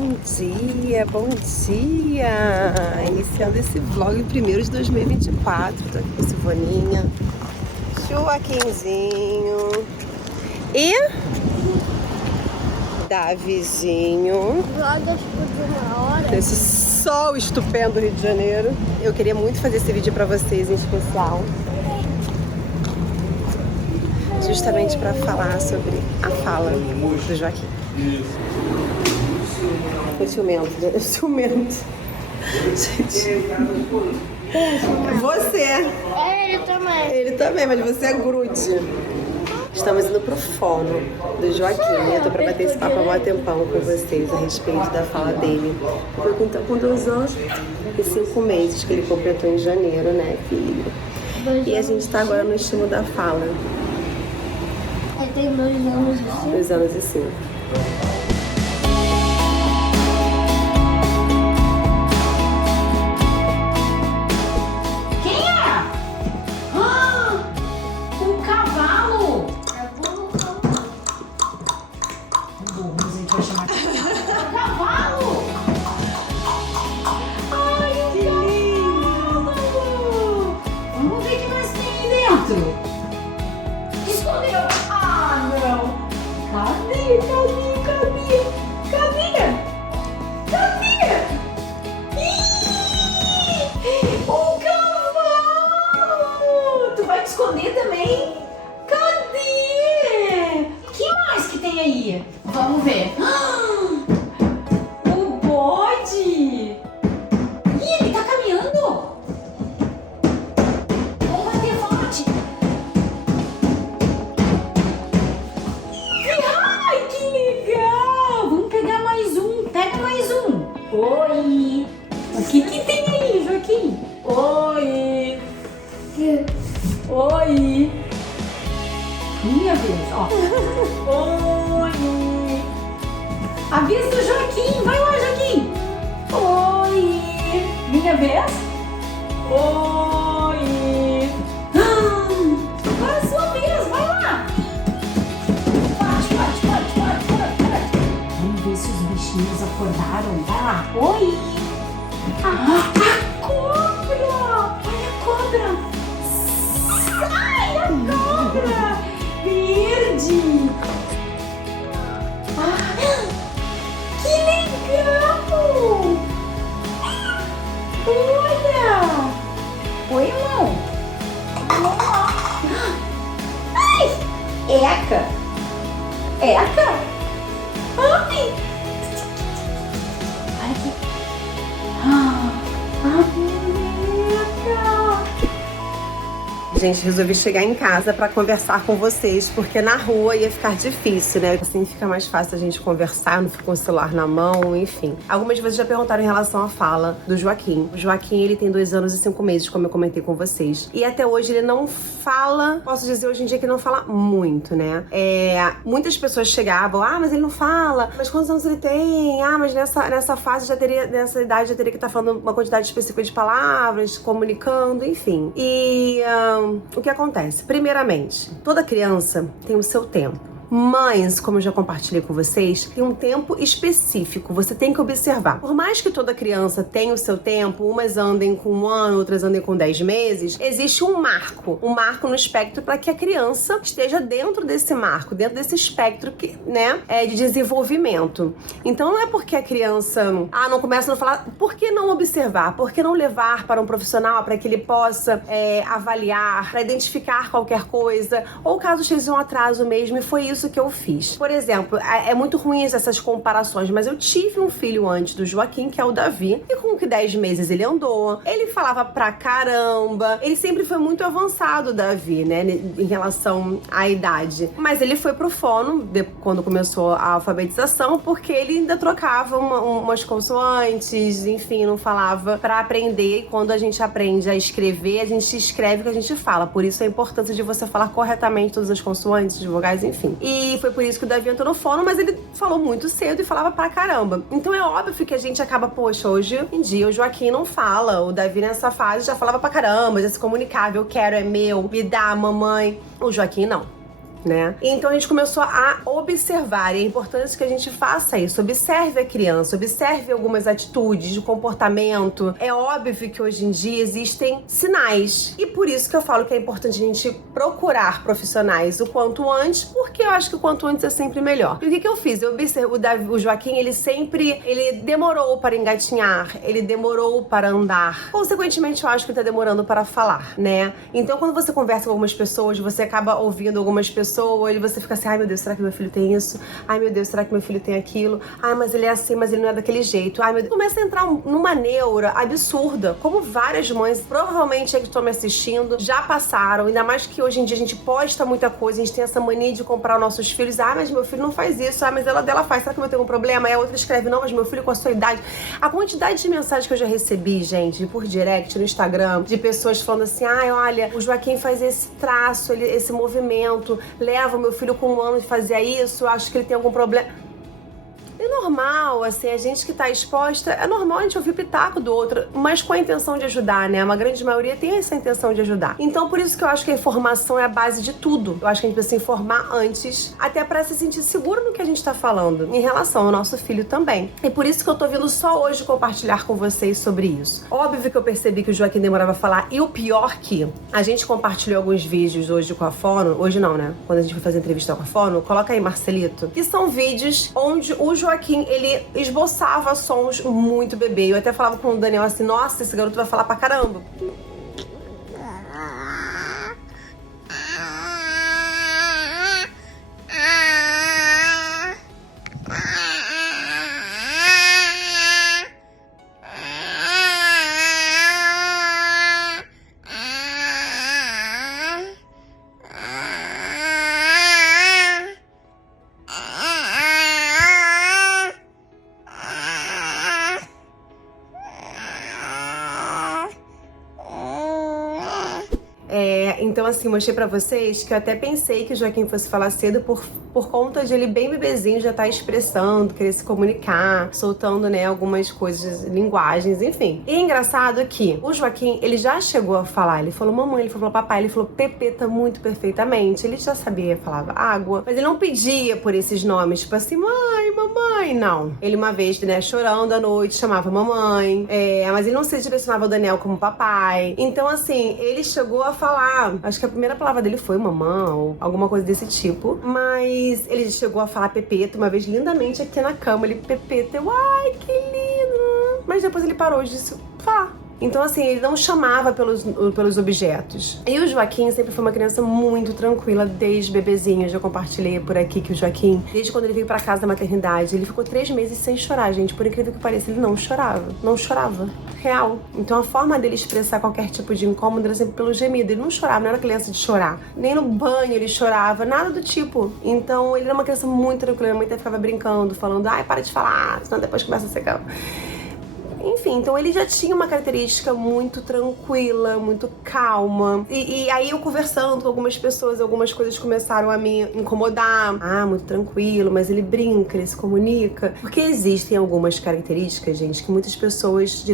Bom dia, bom dia! Iniciando esse vlog primeiro de 2024. Tô aqui com a Silvaninha, Joaquinzinho e Davizinho. Vlog acho que de uma hora. Esse sol estupendo do Rio de Janeiro. Eu queria muito fazer esse vídeo pra vocês em especial, justamente para falar sobre a fala do Joaquim. É ciumento, né? É ciumento. Gente. Você. É, ele também. Ele também, mas você é grude. Estamos indo pro fono do Joaquim. Eu tô pra bater esse papo há um tempão com vocês a respeito da fala dele. Eu tô com 2 anos e 5 meses que ele completou em janeiro, né, filho? E a gente tá agora no estímulo da fala. Ele tem 2 anos e 5. 2 anos e 5. Escondeu! Ah, não! Cadê? Ih! O cavalo! Tu vai te esconder também? Cadê? Que mais que tem aí? Vamos ver. O bode! Ih, ele tá caminhando! Vamos bater forte! Ai, que legal! Vamos pegar mais um. Pega mais um. Oi! O que tem aí, Joaquim? Oi! Oi! Minha vez, ó. Oi! A vez do Joaquim. Vai lá, Joaquim. Oi! Minha vez? Oi! Agora é a sua vez. Vai lá. Bate. Vamos ver se os bichinhos acordaram. Vai lá. Oi! A cobra! Olha a cobra! Ai, a cobra! Verde! Que legal! Olha! Oi, irmão! Ai! Eca! Ai! Olha aqui! A boneca! Gente, resolvi chegar em casa pra conversar com vocês, porque na rua ia ficar difícil, né? Assim fica mais fácil a gente conversar, não fica com o celular na mão, enfim. Algumas vezes já perguntaram em relação à fala do Joaquim. O Joaquim, ele tem 2 anos e 5 meses, como eu comentei com vocês. E até hoje ele não fala, posso dizer hoje em dia que não fala muito, né? Muitas pessoas chegavam, mas ele não fala, mas quantos anos ele tem? Mas nessa fase nessa idade já teria que estar falando uma quantidade específica de palavras, comunicando, enfim. E o que acontece? Primeiramente, toda criança tem o seu tempo. Mães, como eu já compartilhei com vocês, tem um tempo específico, você tem que observar. Por mais que toda criança tenha o seu tempo, umas andem com 1 ano, outras andem com 10 meses, existe um marco no espectro para que a criança esteja dentro desse marco, dentro desse espectro que, né, de desenvolvimento. Então não é porque a criança não começa a falar, por que não observar? Por que não levar para um profissional para que ele possa avaliar, para identificar qualquer coisa, ou caso esteja um atraso mesmo, e foi isso que eu fiz. Por exemplo, é muito ruim essas comparações, mas eu tive um filho antes do Joaquim, que é o Davi, e com que 10 meses ele andou, ele falava pra caramba, ele sempre foi muito avançado, o Davi, né, em relação à idade. Mas ele foi pro fono, quando começou a alfabetização, porque ele ainda trocava umas consoantes, enfim, não falava pra aprender, e quando a gente aprende a escrever, a gente escreve o que a gente fala, por isso a importância de você falar corretamente todas as consoantes, as vogais, enfim. E foi por isso que o Davi entrou no fono, mas ele falou muito cedo e falava pra caramba. Então é óbvio que a gente acaba, poxa, hoje em dia o Joaquim não fala. O Davi nessa fase já falava pra caramba, já se comunicava, eu quero, é meu, me dá, mamãe. O Joaquim não. né? Então a gente começou a observar, e é importante que a gente faça isso. Observe a criança, observe algumas atitudes de comportamento. É óbvio que hoje em dia existem sinais, e por isso que eu falo que é importante a gente procurar profissionais o quanto antes, porque eu acho que o quanto antes é sempre melhor. E o que eu fiz? Eu observei o Joaquim, ele demorou para engatinhar, ele demorou para andar. Consequentemente, eu acho que ele tá demorando para falar, né? Então, quando você conversa com algumas pessoas, você acaba ouvindo algumas pessoas e você fica assim, ai meu Deus, será que meu filho tem isso? Ai meu Deus, será que meu filho tem aquilo? Ai, mas ele é assim, mas ele não é daquele jeito. Ai meu Deus. Começa a entrar numa neura absurda, como várias mães, provavelmente que estão me assistindo, já passaram, ainda mais que hoje em dia a gente posta muita coisa, a gente tem essa mania de comprar os nossos filhos, ah, mas meu filho não faz isso, ah, mas ela dela faz, será que eu vou ter um problema? Aí a outra escreve, não, mas meu filho com a sua idade. A quantidade de mensagens que eu já recebi, gente, por direct, no Instagram, de pessoas falando assim, ai, olha, o Joaquim faz esse traço, esse movimento, leva o meu filho com 1 ano e fazia isso, eu acho que ele tem algum problema. É normal, assim, a gente que tá exposta, é normal a gente ouvir o pitaco do outro, mas com a intenção de ajudar, né? Uma grande maioria tem essa intenção de ajudar. Então, por isso que eu acho que a informação é a base de tudo. Eu acho que a gente precisa se informar antes, até pra se sentir seguro no que a gente tá falando, em relação ao nosso filho também. E por isso que eu tô vindo só hoje compartilhar com vocês sobre isso. Óbvio que eu percebi que o Joaquim demorava a falar, e o pior que a gente compartilhou alguns vídeos hoje com a Fono, hoje não, né? Quando a gente foi fazer entrevista com a Fono, coloca aí, Marcelito, que são vídeos onde o Joaquim, ele esboçava sons muito bebê. Eu até falava com o Daniel assim, nossa, esse garoto vai falar pra caramba. Então, assim, mostrei pra vocês que eu até pensei que o Joaquim fosse falar cedo por conta de ele bem bebezinho já tá expressando, querer se comunicar, soltando, né, algumas coisas, linguagens, enfim. E é engraçado que o Joaquim, ele já chegou a falar, ele falou mamãe, ele falou papai, ele falou pepeta muito perfeitamente, ele já sabia, falava água, mas ele não pedia por esses nomes, tipo assim, mãe, mamãe, não. Ele uma vez, né, chorando à noite, chamava mamãe, mas ele não se direcionava ao Daniel como papai. Então, assim, ele chegou a falar, acho que a primeira palavra dele foi mamã, ou alguma coisa desse tipo, mas ele chegou a falar pepeta uma vez lindamente aqui na cama, ele pepeta, eu, ai, que lindo, mas depois ele parou de falar. Então, assim, ele não chamava pelos objetos. E o Joaquim sempre foi uma criança muito tranquila, desde bebezinho. Eu já compartilhei por aqui que o Joaquim, desde quando ele veio pra casa da maternidade, ele ficou 3 meses sem chorar, gente. Por incrível que pareça, ele não chorava. Não chorava. Real. Então, a forma dele expressar qualquer tipo de incômodo era sempre pelo gemido. Ele não chorava, não era criança de chorar. Nem no banho ele chorava, nada do tipo. Então, ele era uma criança muito tranquila. A mãe até ficava brincando, falando, ai, para de falar, senão depois começa a secar. Enfim, então ele já tinha uma característica muito tranquila, muito calma. E aí eu conversando com algumas pessoas, algumas coisas começaram a me incomodar. Ah, muito tranquilo, mas ele brinca, ele se comunica. Porque existem algumas características, gente, que muitas pessoas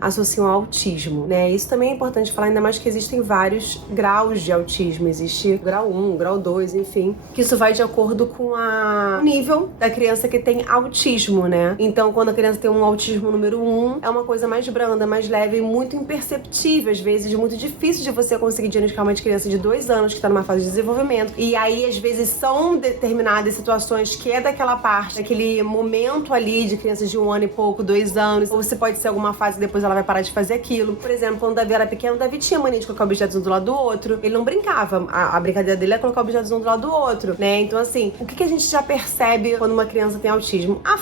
associam ao autismo, né? Isso também é importante falar, ainda mais que existem vários graus de autismo. Existe grau 1, grau 2, enfim. Que isso vai de acordo com o nível da criança que tem autismo, né? Então, quando a criança tem um autismo número 1, é uma coisa mais branda, mais leve e muito imperceptível, às vezes muito difícil de você conseguir diagnosticar uma criança de 2 anos que está numa fase de desenvolvimento. E aí, às vezes, são determinadas situações que é daquela parte, daquele momento ali de crianças de 1 ano e pouco, 2 anos, ou você pode ser alguma fase que depois ela vai parar de fazer aquilo. Por exemplo, quando o Davi era pequeno, o Davi tinha mania de colocar objetos um do lado do outro. Ele não brincava. A brincadeira dele é colocar objetos um do lado do outro, né? Então, assim, o que a gente já percebe quando uma criança tem autismo? A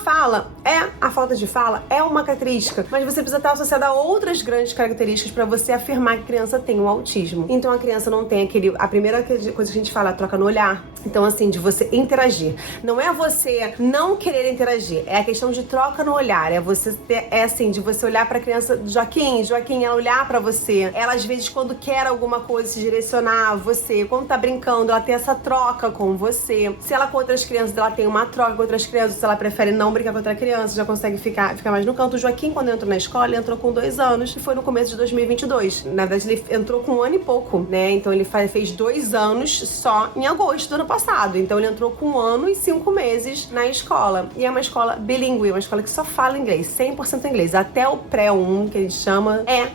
falta de fala é uma característica, mas você precisa estar associada a outras grandes características para você afirmar que a criança tem um autismo. Então a criança não tem a primeira coisa que a gente fala, a troca no olhar. Então, assim, de você interagir. Não é você não querer interagir, é a questão de troca no olhar. De você olhar pra criança, Joaquim, ela olhar pra você. Ela, às vezes, quando quer alguma coisa, se direcionar a você. Quando tá brincando, ela tem essa troca com você. Se ela com outras crianças, ela tem uma troca com outras crianças. Se ela prefere não brincar com outra criança, já consegue ficar mais no canto. O Joaquim Joaquim, quando entrou na escola, ele entrou com 2 anos, e foi no começo de 2022. Na verdade, ele entrou com 1 ano e pouco, né? Então ele fez 2 anos só em agosto do ano passado. Então ele entrou com 1 ano e 5 meses na escola. E é uma escola bilíngue, uma escola que só fala inglês, 100% inglês. Até o pré-1, que a gente chama, é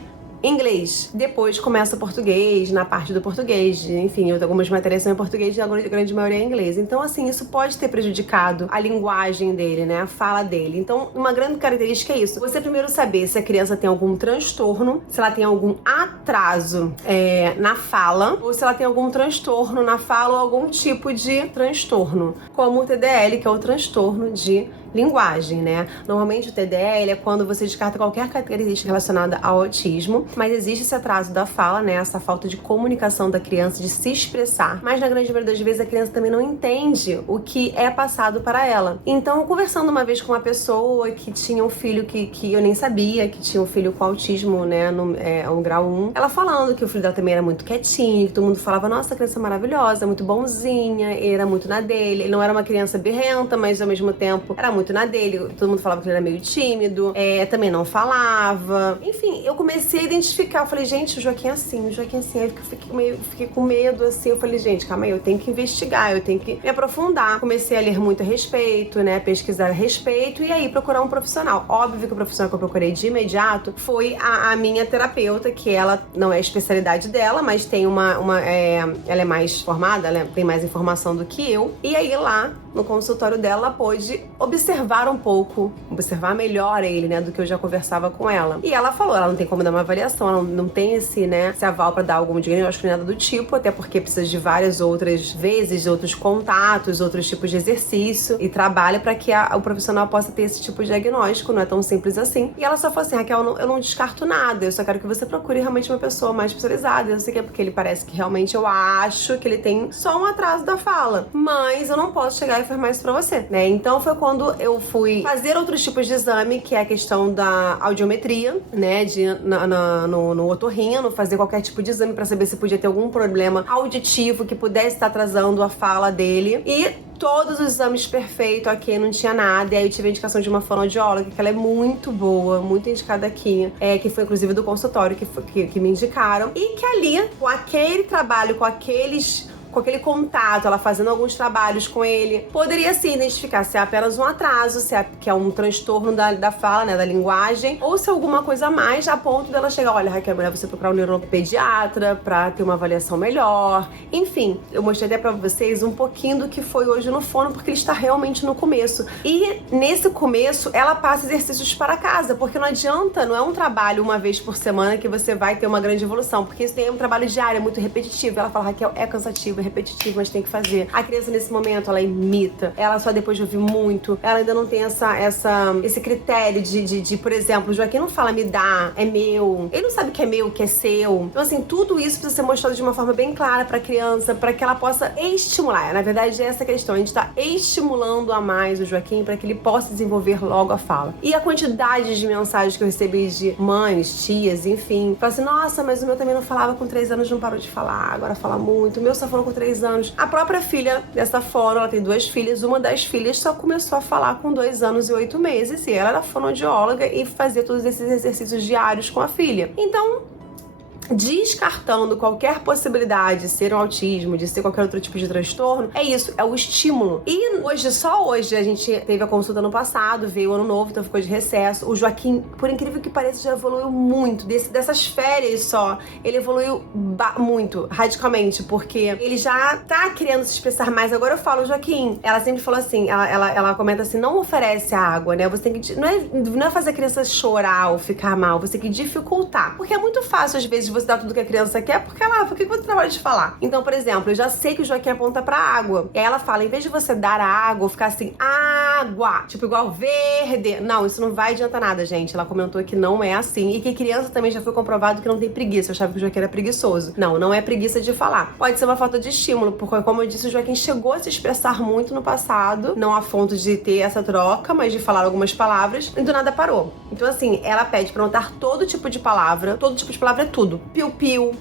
inglês. Depois começa o português, na parte do português, enfim, algumas matérias são em português e a grande maioria é em inglês. Então, assim, isso pode ter prejudicado a linguagem dele, né, a fala dele. Então, uma grande característica é isso. Você primeiro saber se a criança tem algum transtorno, se ela tem algum atraso na fala, ou se ela tem algum transtorno na fala ou algum tipo de transtorno, como o TDL, que é o transtorno de linguagem, né? Normalmente o TDL é quando você descarta qualquer característica relacionada ao autismo, mas existe esse atraso da fala, né? Essa falta de comunicação da criança, de se expressar. Mas na grande maioria das vezes a criança também não entende o que é passado para ela. Então, conversando uma vez com uma pessoa que tinha um filho que eu nem sabia, que tinha um filho com autismo, né? No grau 1, ela falando que o filho dela também era muito quietinho, que todo mundo falava, nossa, criança maravilhosa, muito bonzinha, ele era muito na dele. Ele não era uma criança birrenta, mas ao mesmo tempo era muito na dele, todo mundo falava que ele era meio tímido, também não falava. Enfim, eu comecei a identificar, eu falei, gente, o Joaquim é assim, aí eu fiquei com medo, assim, eu falei, gente, calma aí, eu tenho que investigar, eu tenho que me aprofundar. Comecei a ler muito a respeito, né, pesquisar a respeito e aí procurar um profissional. Óbvio que o profissional que eu procurei de imediato foi a minha terapeuta, que ela não é a especialidade dela, mas tem ela é mais formada, ela tem mais informação do que eu. E aí lá, no consultório dela, ela pôde observar um pouco, observar melhor ele, né, do que eu já conversava com ela. E ela falou, ela não tem como dar uma avaliação, ela não tem esse aval pra dar algum diagnóstico, nada do tipo, até porque precisa de várias outras vezes, outros contatos, outros tipos de exercício e trabalho pra que o profissional possa ter esse tipo de diagnóstico, não é tão simples assim. E ela só falou assim, Raquel, eu não descarto nada, eu só quero que você procure realmente uma pessoa mais especializada. Eu sei que é porque ele parece que realmente eu acho que ele tem só um atraso da fala, mas eu não posso chegar e afirmar isso pra você, né? Então foi quando eu fui fazer outros tipos de exame, que é a questão da audiometria, né, no otorrino, fazer qualquer tipo de exame pra saber se podia ter algum problema auditivo que pudesse estar atrasando a fala dele. E todos os exames perfeitos aqui, não tinha nada. E aí eu tive a indicação de uma fonoaudióloga, que ela é muito boa, muito indicada aqui, que foi inclusive do consultório que me indicaram. E que ali, com aquele trabalho, com aquele contato, ela fazendo alguns trabalhos com ele, poderia sim identificar se é apenas um atraso, que é um transtorno da fala, né, da linguagem, ou se é alguma coisa a mais, a ponto dela chegar, olha, Raquel, é melhor você procurar um neuropediatra pra ter uma avaliação melhor. Enfim, eu mostrei até pra vocês um pouquinho do que foi hoje no fono, porque ele está realmente no começo. E nesse começo, ela passa exercícios para casa, porque não adianta, não é um trabalho uma vez por semana que você vai ter uma grande evolução, porque isso tem um trabalho diário, é muito repetitivo. Ela fala, Raquel, é cansativo, repetitivo, mas tem que fazer. A criança nesse momento, ela imita, ela só depois de ouvir muito, ela ainda não tem esse critério de, por exemplo, o Joaquim não fala me dá, é meu, ele não sabe que é meu, que é seu. Então assim, tudo isso precisa ser mostrado de uma forma bem clara pra criança, pra que ela possa estimular. Na verdade é essa questão, a gente tá estimulando a mais o Joaquim pra que ele possa desenvolver logo a fala. E a quantidade de mensagens que eu recebi de mães, tias, enfim, fala assim, nossa, mas o meu também não falava com 3 anos, não parou de falar, agora fala muito, o meu só falou com 3 anos. A própria filha dessa fono, ela tem 2 filhas, uma das filhas só começou a falar com 2 anos e 8 meses, e ela era fonoaudióloga e fazia todos esses exercícios diários com a filha. Então, descartando qualquer possibilidade de ser um autismo, de ser qualquer outro tipo de transtorno, é isso, é o estímulo. E só hoje, a gente teve a consulta no passado, veio o ano novo, então ficou de recesso. O Joaquim, por incrível que pareça, já evoluiu muito. Dessas férias só, ele evoluiu muito, radicalmente, porque ele já tá querendo se expressar mais. Agora eu falo, Joaquim, ela sempre falou assim, ela comenta assim, não oferece a água, né? Você tem que, não é fazer a criança chorar ou ficar mal, você tem que dificultar. Porque é muito fácil, às vezes, você dá tudo que a criança quer, porque por que você trabalha de falar? Então, por exemplo, eu já sei que o Joaquim aponta pra água. E aí ela fala, em vez de você dar a água, ficar assim, água, tipo igual verde. Não, isso não vai adiantar nada, gente. Ela comentou que não é assim. E que criança também já foi comprovado que não tem preguiça. Eu achava que o Joaquim era preguiçoso. Não é preguiça de falar. Pode ser uma falta de estímulo, porque, como eu disse, o Joaquim chegou a se expressar muito no passado, não a ponto de ter essa troca, mas de falar algumas palavras, e do nada parou. Então, assim, ela pede pra anotar todo tipo de palavra. Todo tipo de palavra é tudo. Piu-piu,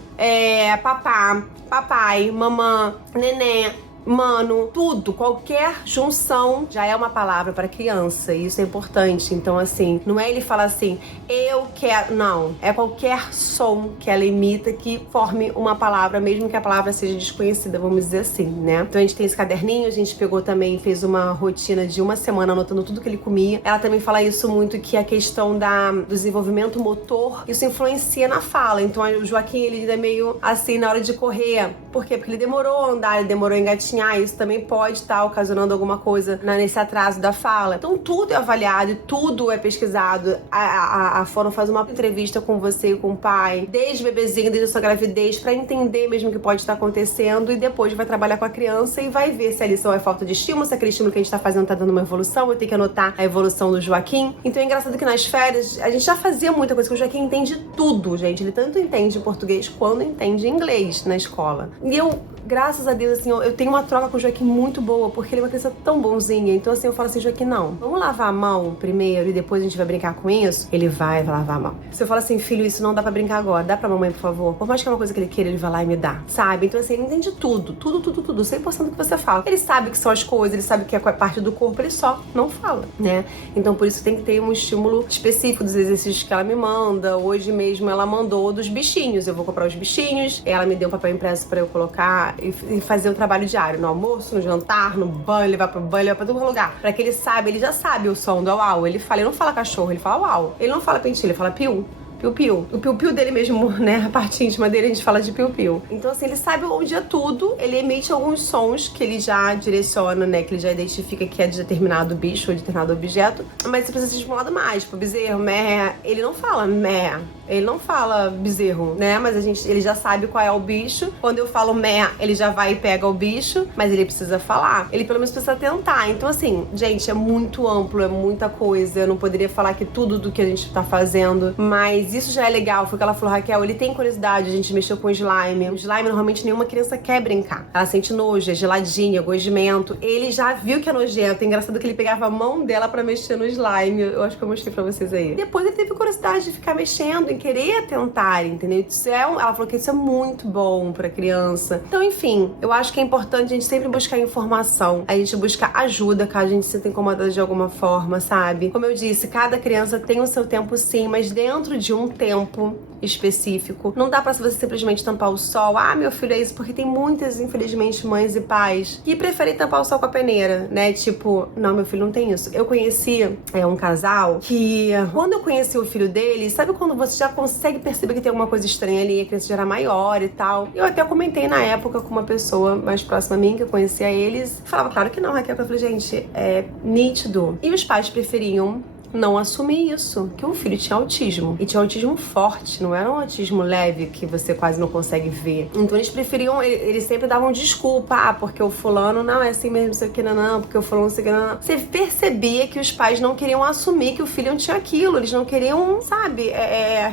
papá, papai, mamã, neném. mano, tudo, qualquer junção já é uma palavra para criança, e isso é importante. Então, assim, não é ele falar assim, eu quero, não, é qualquer som que ela imita que forme uma palavra, mesmo que a palavra seja desconhecida, vamos dizer assim, né? Então a gente tem esse caderninho, a gente pegou também, fez uma rotina de uma semana anotando tudo que ele comia. Ela também fala isso muito, que a questão do desenvolvimento motor, isso influencia na fala. Então o Joaquim, ele ainda é meio assim na hora de correr. Por quê? Porque ele demorou a andar, ele demorou a engatinhar, isso também pode estar ocasionando alguma coisa nesse atraso da fala. Então tudo é avaliado, tudo é pesquisado. A Fono faz uma entrevista com você e com o pai, desde o bebezinho, desde a sua gravidez, pra entender mesmo o que pode estar acontecendo, e depois vai trabalhar com a criança e vai ver se a lição é falta de estímulo, se aquele estímulo que a gente tá fazendo tá dando uma evolução. Eu tenho que anotar a evolução do Joaquim. Então é engraçado que nas férias a gente já fazia muita coisa, que o Joaquim entende tudo, gente. Ele tanto entende português quanto entende inglês na escola. E eu, graças a Deus, assim, eu tenho uma troca com o Joaquim muito boa, porque ele é uma criança tão bonzinha. Então, assim, eu falo assim, Joaquim, não, vamos lavar a mão primeiro e depois a gente vai brincar com isso? Ele vai lavar a mão. Se eu falo assim, filho, isso não dá pra brincar agora, dá pra mamãe, por favor? Por mais que é uma coisa que ele queira, ele vai lá e me dá, sabe? Então, assim, ele entende tudo, 100% do que você fala. Ele sabe que são as coisas, ele sabe que é parte do corpo, ele só não fala, né? Então, por isso tem que ter um estímulo específico dos exercícios que ela me manda. Hoje mesmo ela mandou dos bichinhos. Eu vou comprar os bichinhos, ela me deu um papel impresso pra eu colocar e fazer o trabalho diário, no almoço, no jantar, no banho, levar pro banho, levar pra todo lugar. Pra que ele saiba, ele já sabe o som do au-au. Ele não fala cachorro, ele fala au-au. Ele não fala pentinho, ele fala piu. Piu-piu. O piu-piu dele mesmo, né? A parte íntima dele, a gente fala de piu-piu. Então, assim, ele sabe onde é tudo. Ele emite alguns sons que ele já direciona, né? Que ele já identifica que é de determinado bicho ou de determinado objeto. Mas você precisa de um lado mais. Tipo, bezerro, mé. Ele não fala mé. Ele não fala bezerro, né? Mas ele já sabe qual é o bicho. Quando eu falo mé, ele já vai e pega o bicho. Mas ele precisa falar. Ele pelo menos precisa tentar. Então, assim, gente, é muito amplo, é muita coisa. Eu não poderia falar que tudo do que a gente tá fazendo. Mas isso já é legal. Foi o que ela falou, Raquel, ele tem curiosidade. A gente mexeu com slime. O slime, normalmente, nenhuma criança quer brincar. Ela sente nojo, é geladinha, é gosmento. Ele já viu que é nojento. É engraçado que ele pegava a mão dela pra mexer no slime. Eu acho que eu mostrei pra vocês aí. Depois ele teve curiosidade de ficar mexendo, em querer tentar, entendeu? Ela falou que isso é muito bom pra criança. Então, enfim, eu acho que é importante a gente sempre buscar informação, a gente buscar ajuda caso a gente se sinta incomodada de alguma forma, sabe? Como eu disse, cada criança tem o seu tempo sim, mas dentro de um tempo específico. Não dá pra você simplesmente tampar o sol. Ah, meu filho, é isso, porque tem muitas, infelizmente, mães e pais que preferem tampar o sol com a peneira, né? Tipo, não, meu filho não tem isso. Eu conheci um casal que, quando eu conheci o filho dele, sabe quando você já consegue perceber que tem alguma coisa estranha ali, a criança já era maior e tal. Eu até comentei na época com uma pessoa mais próxima a mim, que eu conhecia eles, falava, claro que não, Raquel. Eu falei, gente, é nítido. E os pais preferiam não assumir isso, que o filho tinha autismo. E tinha autismo forte, não era um autismo leve que você quase não consegue ver. Então eles preferiam, eles sempre davam desculpa, porque o fulano não é assim mesmo, não sei o que, não, porque o fulano não sei o que, não. Você percebia que os pais não queriam assumir que o filho não tinha aquilo, eles não queriam, sabe,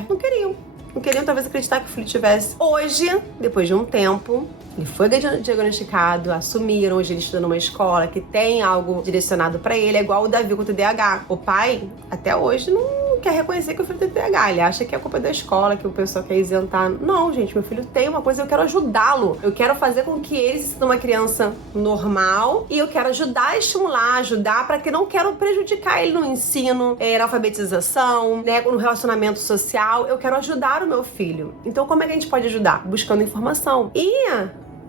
não queriam. Não queriam talvez acreditar que o filho tivesse. Hoje, depois de um tempo, ele foi diagnosticado, assumiram, hoje ele estuda numa escola que tem algo direcionado pra ele, é igual o Davi com o TDAH. O pai, até hoje, não quer reconhecer que o filho tem TDAH, ele acha que é culpa da escola, que o pessoal quer isentar. Não, gente, meu filho tem uma coisa, eu quero ajudá-lo. Eu quero fazer com que ele se sinta uma criança normal e eu quero ajudar, estimular, ajudar, pra que não quero prejudicar ele no ensino, na alfabetização, né, no relacionamento social. Eu quero ajudar o meu filho. Então, como é que a gente pode ajudar? Buscando informação. E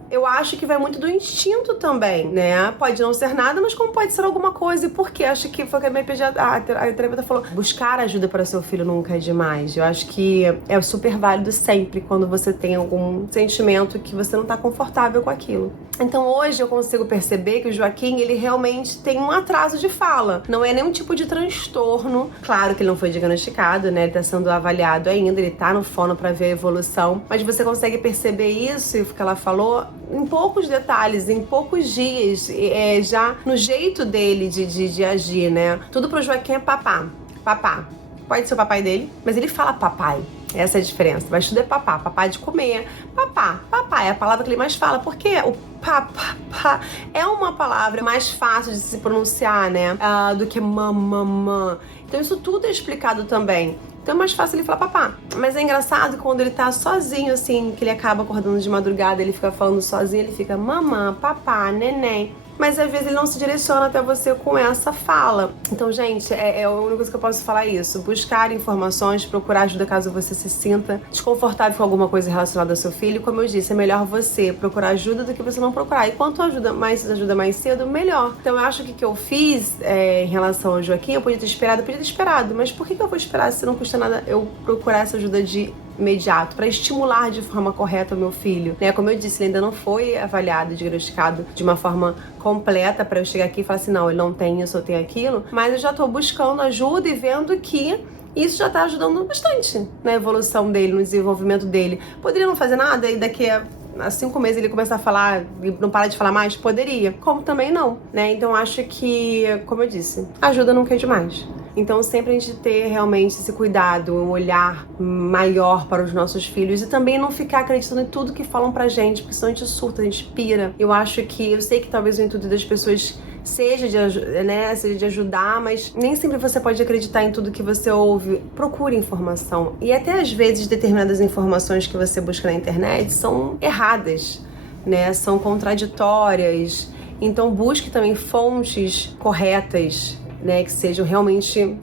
eu acho que vai muito do instinto também, né? Pode não ser nada, mas como pode ser alguma coisa. E por quê? Acho que foi o que a terapeuta falou. Buscar ajuda para seu filho nunca é demais. Eu acho que é super válido sempre quando você tem algum sentimento que você não tá confortável com aquilo. Então hoje eu consigo perceber que o Joaquim, ele realmente tem um atraso de fala. Não é nenhum tipo de transtorno. Claro que ele não foi diagnosticado, né? Ele tá sendo avaliado ainda, ele tá no fono para ver a evolução. Mas você consegue perceber isso, e o que ela falou, em poucos detalhes, em poucos dias, já no jeito dele de agir, né? Tudo pro Joaquim é papá. Papá. pode ser o papai dele, mas ele fala papai. Essa é a diferença. Mas tudo é papá. Papá de comer. Papá. Papá é a palavra que ele mais fala. Porque o papá é uma palavra mais fácil de se pronunciar, né? Do que mamamã. Então isso tudo é explicado também. Então é mais fácil ele falar papá. Mas é engraçado quando ele tá sozinho, assim, que ele acaba acordando de madrugada, ele fica falando sozinho, ele fica mamã, papá, neném. Mas às vezes ele não se direciona até você com essa fala. Então, gente, a única coisa que eu posso falar é isso. Buscar informações, procurar ajuda caso você se sinta desconfortável com alguma coisa relacionada ao seu filho. Como eu disse, é melhor você procurar ajuda do que você não procurar. E quanto ajuda mais cedo, melhor. Então, eu acho que o que eu fiz em relação ao Joaquim, eu podia ter esperado. Mas por que eu vou esperar se não custa nada eu procurar essa ajuda de imediato, para estimular de forma correta o meu filho, né? Como eu disse, ele ainda não foi avaliado, diagnosticado de uma forma completa para eu chegar aqui e falar assim, não, ele não tem isso ou tem aquilo, mas eu já tô buscando ajuda e vendo que isso já tá ajudando bastante na evolução dele, no desenvolvimento dele. Poderia não fazer nada e daqui a 5 meses ele começar a falar e não parar de falar mais? Poderia. Como também não, né? Então acho que, como eu disse, ajuda nunca é demais. Então sempre a gente ter realmente esse cuidado, um olhar maior para os nossos filhos e também não ficar acreditando em tudo que falam pra gente, porque senão a gente surta, a gente pira. Eu sei que talvez o intuito das pessoas seja de ajudar, mas nem sempre você pode acreditar em tudo que você ouve. Procure informação. E até às vezes determinadas informações que você busca na internet são erradas, né? São contraditórias. Então busque também fontes corretas, né? Que sejam realmente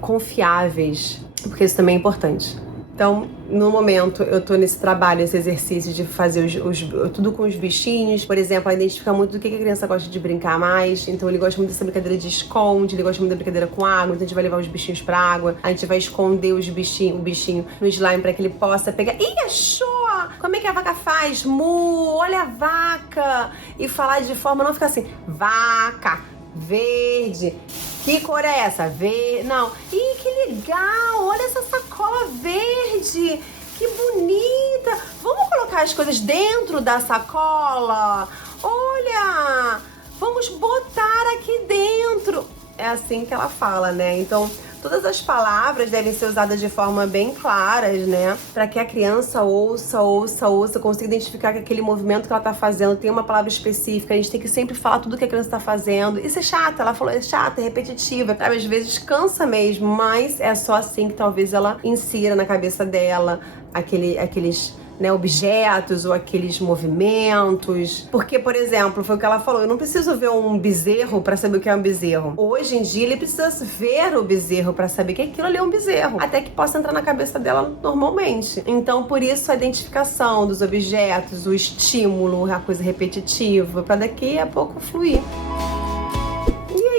confiáveis, porque isso também é importante. Então, no momento, eu tô nesse trabalho, esse exercício de fazer tudo com os bichinhos. Por exemplo, ela identifica muito do que a criança gosta de brincar mais. Então, ele gosta muito dessa brincadeira de esconde, ele gosta muito da brincadeira com água. Então, a gente vai levar os bichinhos pra água. A gente vai esconder o bichinho no slime pra que ele possa pegar. Ih, achou! Como é que a vaca faz? Mu, olha a vaca! E falar de forma, não ficar assim, vaca, verde. Que cor é essa? Verde. Não. Ih, que legal! Olha essa sacola verde! Que bonita! Vamos colocar as coisas dentro da sacola? Olha! Vamos botar aqui dentro! É assim que ela fala, né? Então, todas as palavras devem ser usadas de forma bem claras, né? Para que a criança ouça, consiga identificar que aquele movimento que ela tá fazendo tem uma palavra específica. A gente tem que sempre falar tudo que a criança tá fazendo. Isso é chato, ela falou, é chata, é repetitiva. Sabe? Às vezes cansa mesmo, mas é só assim que talvez ela insira na cabeça dela aqueles objetos ou aqueles movimentos. Porque, por exemplo, foi o que ela falou, eu não preciso ver um bezerro para saber o que é um bezerro. Hoje em dia, ele precisa ver o bezerro para saber que aquilo ali é um bezerro, até que possa entrar na cabeça dela normalmente. Então, por isso, a identificação dos objetos, o estímulo, a coisa repetitiva, para daqui a pouco fluir.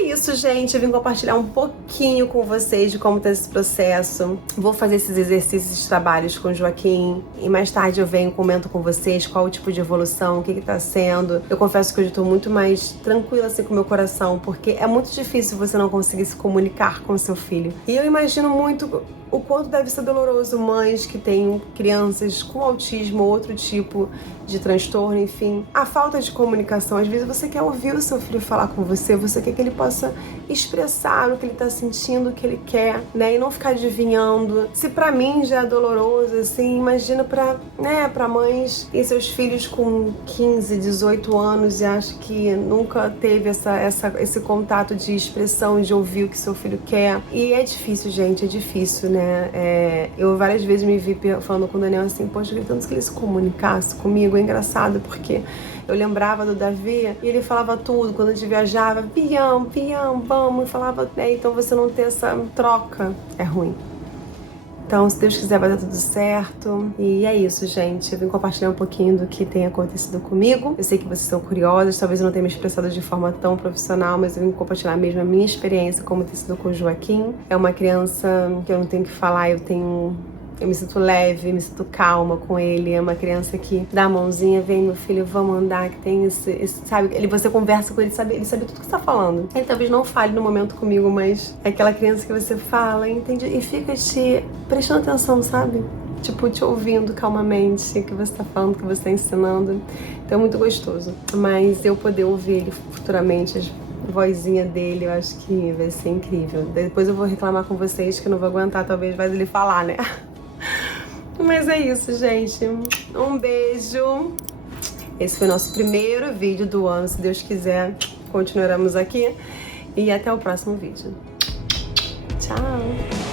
Isso, gente, eu vim compartilhar um pouquinho com vocês de como tá esse processo. Vou fazer esses exercícios, esses trabalhos com o Joaquim e mais tarde eu venho e comento com vocês qual o tipo de evolução, o que tá sendo. Eu confesso que hoje eu tô muito mais tranquila assim com o meu coração, porque é muito difícil você não conseguir se comunicar com o seu filho. E eu imagino muito o quanto deve ser doloroso mães que têm crianças com autismo ou outro tipo de transtorno, enfim. A falta de comunicação, às vezes você quer ouvir o seu filho falar com você quer que ele possa expressar o que ele tá sentindo, o que ele quer, né? E não ficar adivinhando. Se pra mim já é doloroso, assim, imagina pra mães e seus filhos com 15, 18 anos e acha que nunca teve esse contato de expressão, de ouvir o que seu filho quer. E é difícil, gente, é difícil, né? Eu várias vezes me vi falando com o Daniel assim, poxa, gritando que ele se comunicasse comigo. É engraçado porque eu lembrava do Davi e ele falava tudo. Quando a gente viajava, pião, vamos, e falava, né? Então você não ter essa troca é ruim. Então, se Deus quiser, vai dar tudo certo. E é isso, gente. Eu vim compartilhar um pouquinho do que tem acontecido comigo. Eu sei que vocês são curiosos, talvez eu não tenha me expressado de forma tão profissional, mas eu vim compartilhar mesmo a minha experiência, como tem sido com o Joaquim. É uma criança que eu não tenho que falar, eu me sinto leve, me sinto calma com ele. É uma criança que dá a mãozinha, vem meu filho, vamos andar, que tem esse sabe? Você conversa com ele, ele sabe tudo que você tá falando. Ele talvez não fale no momento comigo, mas é aquela criança que você fala, entende? E fica te prestando atenção, sabe? Tipo, te ouvindo calmamente o que você tá falando, o que você tá ensinando. Então é muito gostoso. Mas eu poder ouvir ele futuramente, vozinha dele, eu acho que vai ser incrível. Depois eu vou reclamar com vocês que eu não vou aguentar, talvez, mais ele falar, né? Mas é isso, gente. Um beijo. Esse foi o nosso primeiro vídeo do ano. Se Deus quiser, continuaremos aqui. E até o próximo vídeo. Tchau!